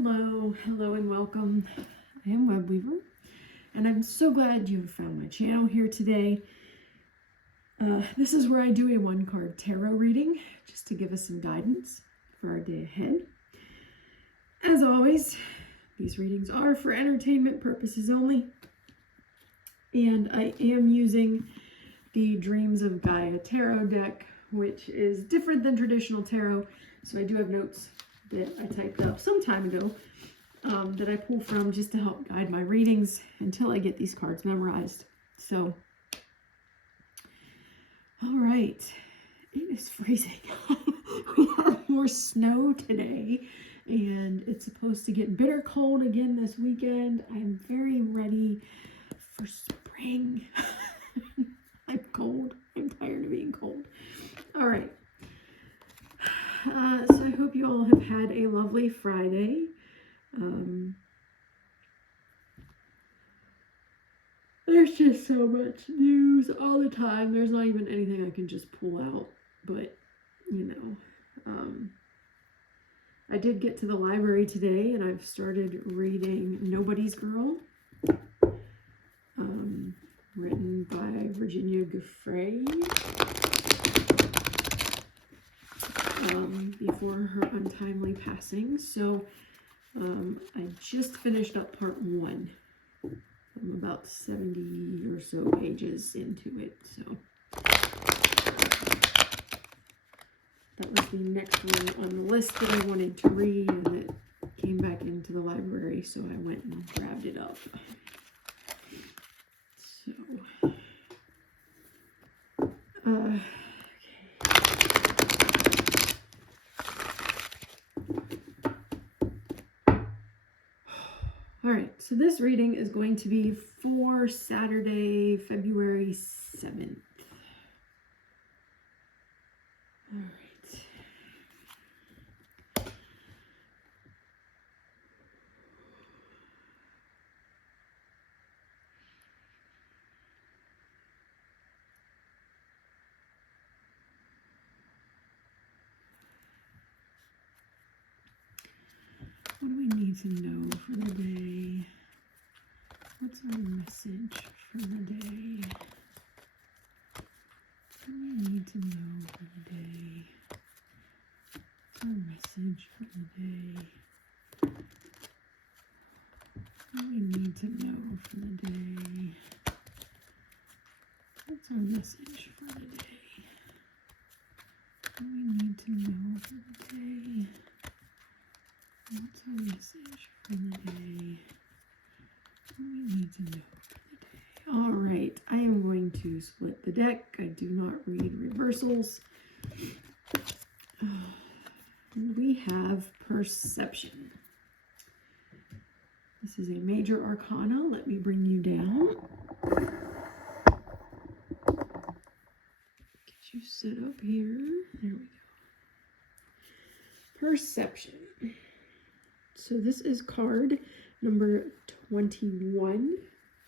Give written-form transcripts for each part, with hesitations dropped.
Hello and welcome. I am Web Weaver, and I'm so glad you have found my channel here today. This is where I do a one-card tarot reading, just to give us some guidance for our day ahead. As always, these readings are for entertainment purposes only, and I am using the Dreams of Gaia tarot deck, which is different than traditional tarot, so I do have notes that I typed up some time ago that I pull from just to help guide my readings until I get these cards memorized. So, all right, it is freezing. We have more snow today, and it's supposed to get bitter cold again this weekend. I'm very ready for spring. I'm cold. I'm tired of being cold. All right. So I hope you all have had a lovely Friday. There's just so much news all the time. There's not even anything I can just pull out, but I did get to the library today and I've started reading Nobody's Girl, written by Virginia Giuffre, before her untimely passing. So I just finished up part 1. I'm about 70 or so pages into it, so that was the next one on the list that I wanted to read, and it came back into the library, so I went and grabbed it up. So, okay. All right, so this reading is going to be for Saturday, February 7th. All right. What do we need to know for the day? What's our message for the day? What do we need to know for the day? What's our message for the day? What do we need to know for the day? What's our message for the day? What do we need to know for the day? What's our message for the day? What do we need to know for the day? All right, I am going to split the deck. I do not read reversals. We have Perception. This is a major arcana. Let me bring you down. Get you set up here. There we go. Perception. So this is card number 21.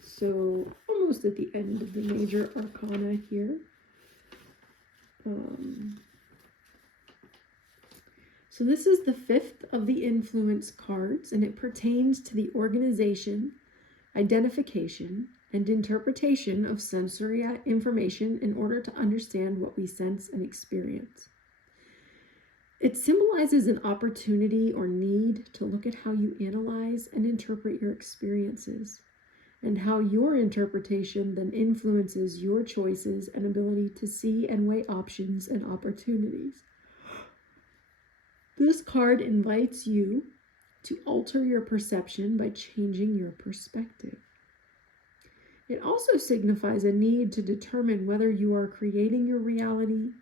So almost at the end of the major arcana here. So this is the 5th of the influence cards, and it pertains to the organization, identification, and interpretation of sensory information in order to understand what we sense and experience. It symbolizes an opportunity or need to look at how you analyze and interpret your experiences, and how your interpretation then influences your choices and ability to see and weigh options and opportunities. This card invites you to alter your perception by changing your perspective. It also signifies a need to determine whether you are creating your reality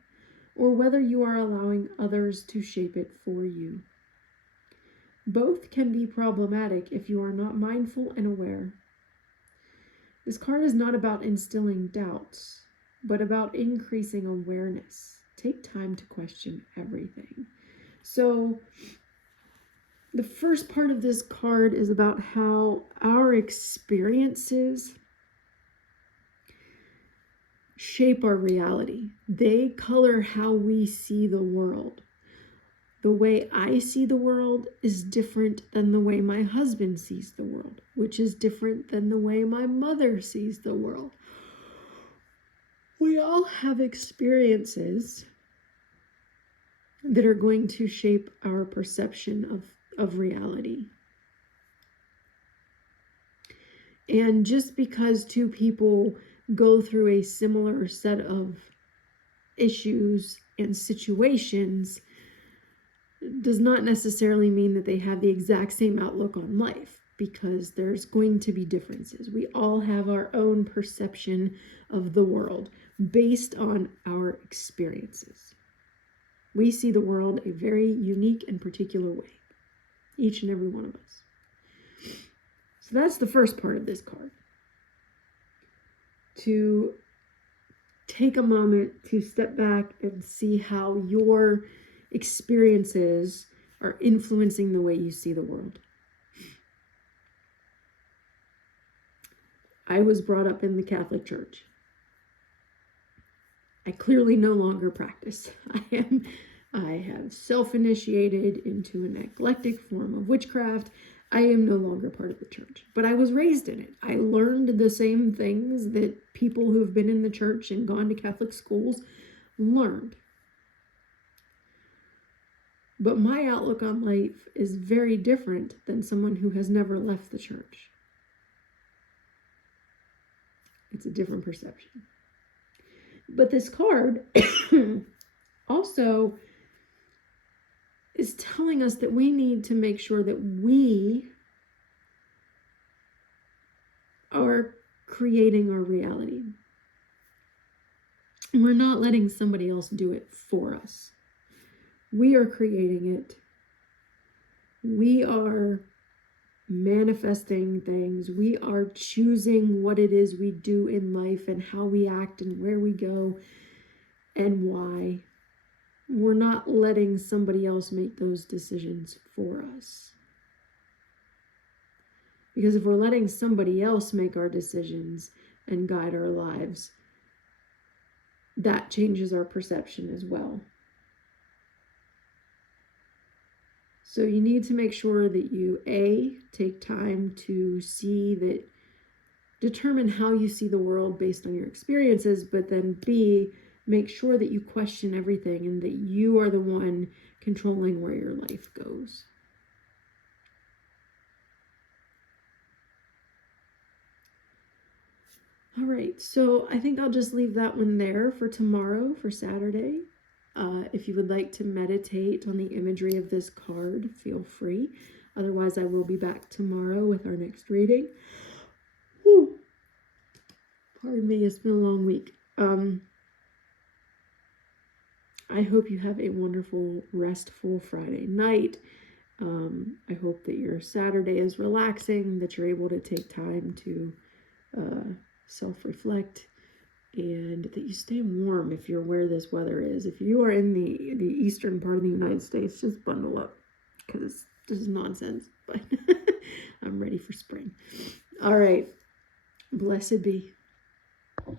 or whether you are allowing others to shape it for you. Both can be problematic if you are not mindful and aware. This card is not about instilling doubts, but about increasing awareness. Take time to question everything. So the first part of this card is about how our experiences shape our reality. They color how we see the world. The way I see the world is different than the way my husband sees the world, which is different than the way my mother sees the world. We all have experiences that are going to shape our perception of reality. And just because two people go through a similar set of issues and situations does not necessarily mean that they have the exact same outlook on life, because there's going to be differences. We all have our own perception of the world based on our experiences. We see the world a very unique and particular way, each and every one of us. So that's the first part of this card. To take a moment to step back and see how your experiences are influencing the way you see the world. I was brought up in the Catholic Church. I clearly no longer practice. I have self-initiated into an eclectic form of witchcraft. I am no longer part of the church, but I was raised in it. I learned the same things that people who have been in the church and gone to Catholic schools learned. But my outlook on life is very different than someone who has never left the church. It's a different perception. But this card also is telling us that we need to make sure that we are creating our reality. We're not letting somebody else do it for us. We are creating it. We are manifesting things. We are choosing what it is we do in life and how we act and where we go and why. We're not letting somebody else make those decisions for us. Because if we're letting somebody else make our decisions and guide our lives, that changes our perception as well. So you need to make sure that you, A, take time to determine how you see the world based on your experiences, but then B, make sure that you question everything and that you are the one controlling where your life goes. All right, so I think I'll just leave that one there for tomorrow, for Saturday. If you would like to meditate on the imagery of this card, feel free. Otherwise, I will be back tomorrow with our next reading. Whew. Pardon me, it's been a long week. I hope you have a wonderful, restful Friday night. I hope that your Saturday is relaxing, that you're able to take time to self-reflect, and that you stay warm if you're where this weather is. If you are in the eastern part of the United States, just bundle up, because this is nonsense, but I'm ready for spring. All right. Blessed be.